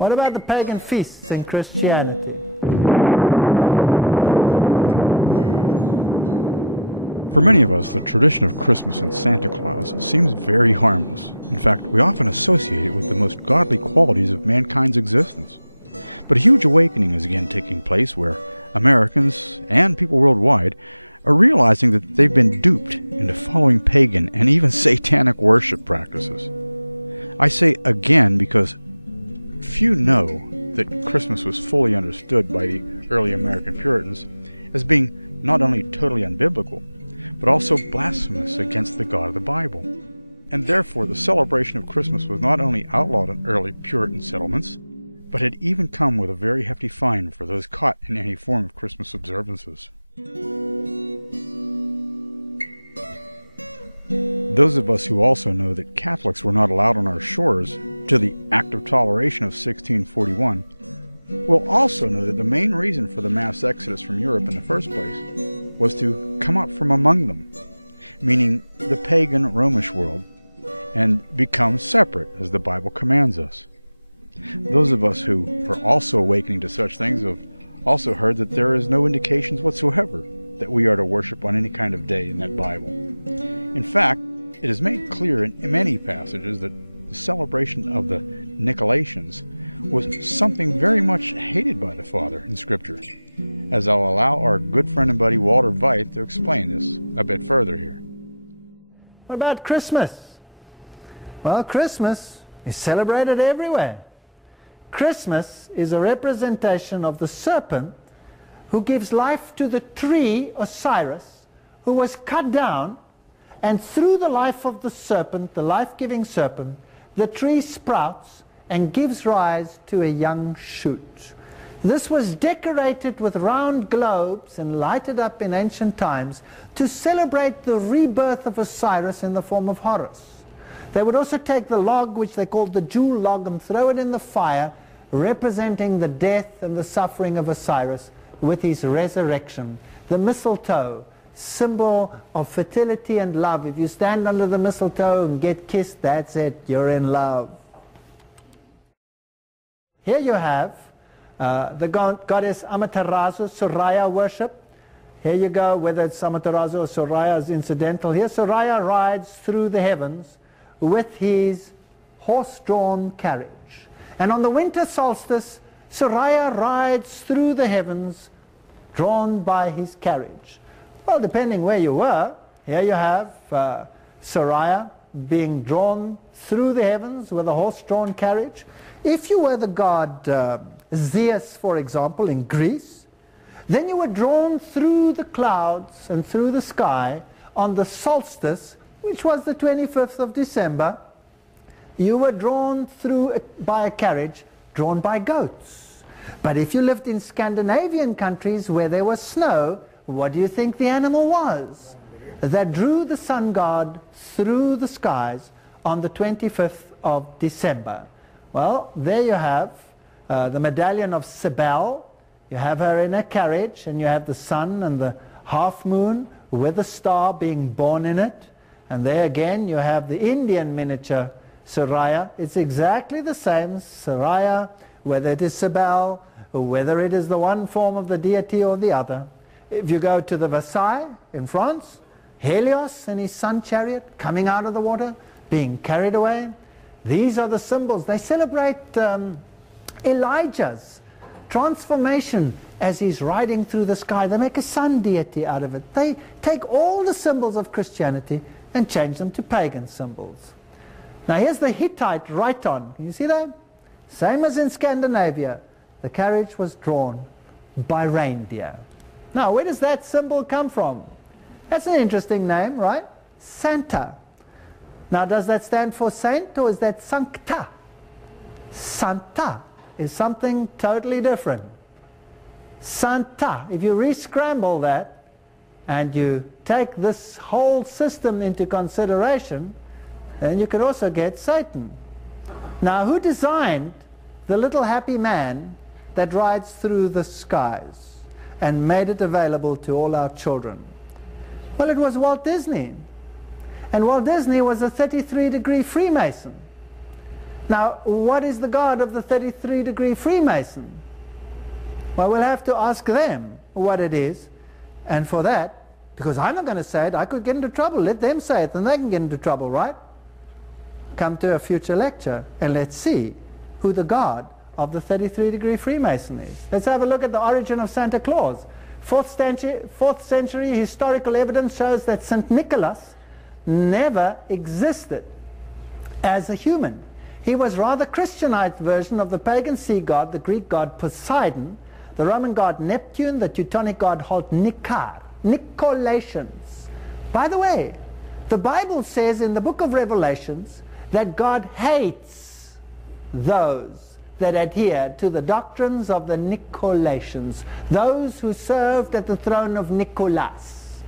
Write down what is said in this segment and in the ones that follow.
What about the pagan feasts in Christianity? For many of us, the tradition of Christmas and Santa Claus seems very harmless. In fact, we often associate it with the most godly qualities of mankind's existence. But a huge awakening is again taking place where Americans and people worldwide are realizing that they've been duped into following pagan and even satanic worship practices. I say again because few know that Christmas was fully understood by the early American Puritans as being not only totally unbiblical, but also blasphemous against the God of the Bible. And therefore the celebration of Christmas was not only outlawed in early Puritan settlements, but had even come with a very hefty fine for those caught in any form of Christmas observances. Those of us who also know that Catholics were not allowed on our shores till the Act of Toleration of 1641 will also know that the main reason for the mass exodus from Europe in the first place was to come out from among them, meaning the pagan Romish world, and become separate as the Bible commands us. Those of us who are also awakening to such things have also heard that there is no indications whatsoever that we are to worship on any kind of day in that Bible. In fact, it is made clear in many passages that the celebration of the Nicolaitans was something very much hated by the Father in Scripture, as I'll allow our good friend and buddy Walter Veit to explain this a bit further here. What about Christmas? Well, Christmas is celebrated everywhere. Christmas is a representation of the serpent who gives life to the tree Osiris, who was cut down, and through the life of the serpent, the life-giving serpent, the tree sprouts and gives rise to a young shoot. This was decorated with round globes and lighted up in ancient times to celebrate the rebirth of Osiris in the form of Horus. They would also take the log, which they called the Jewel log, and throw it in the fire, representing the death and the suffering of Osiris with his resurrection. The mistletoe, symbol of fertility and love. If you stand under the mistletoe and get kissed, that's it, you're in love. Here you have the goddess Amaterasu, Soraya worship. Here you go, whether it's Amaterasu or Soraya is incidental. Here Soraya rides through the heavens with his horse-drawn carriage. And on the winter solstice, Soraya rides through the heavens drawn by his carriage. Well, depending where you were, here you have Soraya being drawn through the heavens with a horse-drawn carriage. If you were the god Zeus, for example, in Greece, then you were drawn through the clouds and through the sky on the solstice, which was the 25th of December. You were drawn through by a carriage drawn by goats. But if you lived in Scandinavian countries where there was snow, what do you think the animal was that drew the sun god through the skies on the 25th of December? Well, there you have the medallion of Cybele. You have her in a carriage, and you have the sun and the half moon with a star being born in it. And there again you have the Indian miniature Soraya. It's exactly the same. Soraya, whether it is Cybele, or whether it is the one form of the deity or the other. If you go to the Versailles in France, Helios and his sun chariot coming out of the water, being carried away. These are the symbols. They celebrate Elijah's transformation as he's riding through the sky. They make a sun deity out of it. They take all the symbols of Christianity and change them to pagan symbols. Now here's the Hittite Raiton. Can you see that? Same as in Scandinavia. The carriage was drawn by reindeer. Now, where does that symbol come from? That's an interesting name, right? Santa. Now, does that stand for saint, or is that sancta? Santa is something totally different. Santa, if you re-scramble that and you take this whole system into consideration, then you could also get Satan. Now, who designed the little happy man that rides through the skies and made it available to all our children? Well, it was Walt Disney. And Walt Disney was a 33-degree Freemason. Now, what is the God of the 33-degree Freemason? Well, we'll have to ask them what it is. And for that, because I'm not going to say it, I could get into trouble. Let them say it, then they can get into trouble, right? Come to a future lecture, and let's see who the God of the 33-degree Freemason is. Let's have a look at the origin of Santa Claus. 4th century historical evidence shows that St. Nicholas never existed as a human. He was rather Christianized version of the pagan sea god, the Greek god Poseidon, the Roman god Neptune, the Teutonic god Nikar, Nicolaitans. By the way, the Bible says in the book of Revelations that God hates those that adhere to the doctrines of the Nicolaitans, those who served at the throne of Nicholas.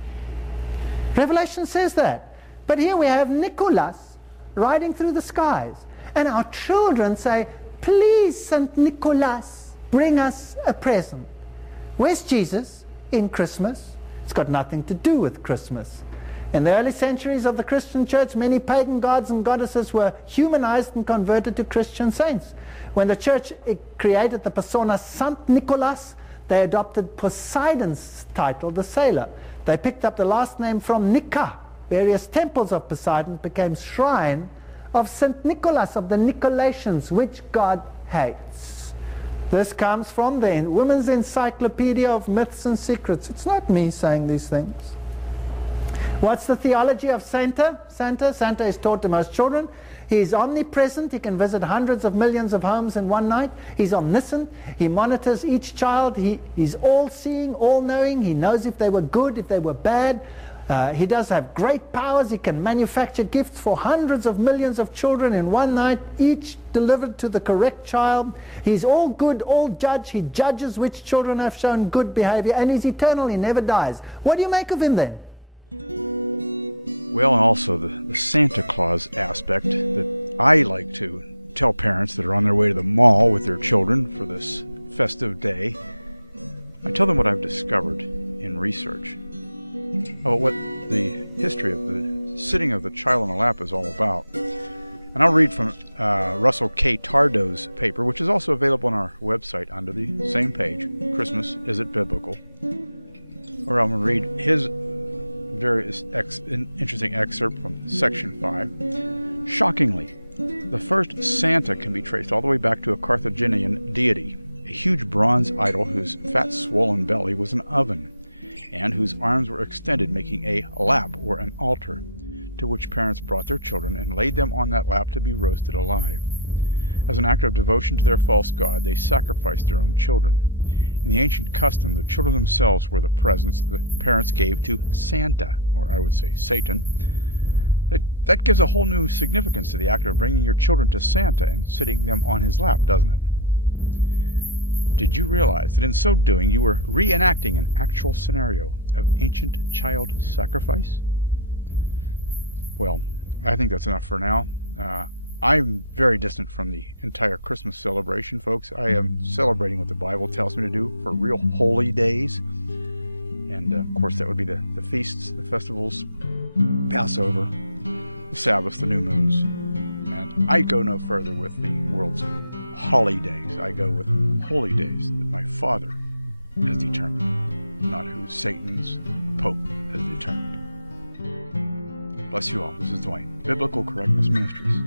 Revelation says that. But here we have Nicholas riding through the skies. And our children say, please, St. Nicholas, bring us a present. Where's Jesus in Christmas? It's got nothing to do with Christmas. In the early centuries of the Christian church, many pagan gods and goddesses were humanized and converted to Christian saints. When the church created the persona Saint Nicholas, they adopted Poseidon's title, the sailor. They picked up the last name from Nika. Various temples of Poseidon became shrine of St. Nicholas of the Nicolaitans, which God hates. This comes from the Women's Encyclopedia of Myths and Secrets. It's not me saying these things. What's the theology of Santa? Santa is taught to most children. He's omnipresent. He can visit hundreds of millions of homes in one night. He's omniscient. He monitors each child. He's all-seeing, all-knowing. He knows if they were good, if they were bad. He does have great powers. He can manufacture gifts for hundreds of millions of children in one night, each delivered to the correct child. He's all good, all judge. He judges which children have shown good behavior, and he's eternal. He never dies. What do you make of him then? Well, also the Santa Claus aspect that I like to tell parents that are on their way to the mall with their children for this festive day. I tell them what I've discovered in research. What the history of the sitting of the child on the lap is all about. And I'll read from Russell K. Tardo's paper, which is also available on our website under the same page, Christmas, Is It Biblical? Or I'm going to read his very interesting excerpt from section 5. Shockingly, the first Santa can be traced all the way back to a Carthaginian deity, a huge bronze idol whose fat swollen belly was an oven, and whose arms were extended, making a lap or an altar, to which parents brought their children and laid them on that lap to be roasted alive. As an act of devotion to their false god, they sacrificed their own children. In the ancient custom, the children themselves were the presents the parents gave to Santa, or I would say Satan. That gives a whole new significance to the act of bringing your children to Santa and sitting them on his lap, doesn't it? Did you realize that in so doing you were reenacting an actual scenario of ancient child sacrifice? Well, I think that's enough for now. I'm very distant from the entire Christmas celebration, folks. I am celebrating what the Bible tells me to do for real holy days. And, of course, that would be the feasts, the festivals, Passover, the Sabbath, the new moons. And I go no further with the world's holidays. I go with holy days that my Father has determined, not who Satan's Pope has determined. Bless you all. This is Dwayne, Biblical Correctness Ministries.